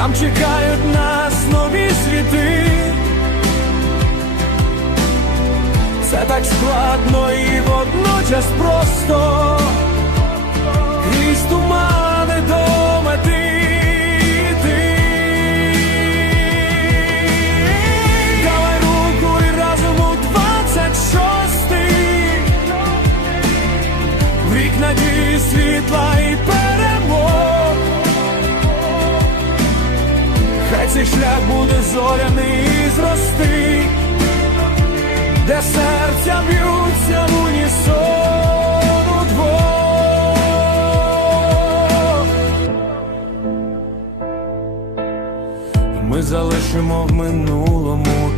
Там чекають нас нові світи. Це так складно і водночас просто крізь тумани до мети йти. Давай руку і разом у двадцять шостий в рік світла і цей шлях буде зоряний і зрости, де серця б'ються в унісон удвох. Ми залишимо в минулому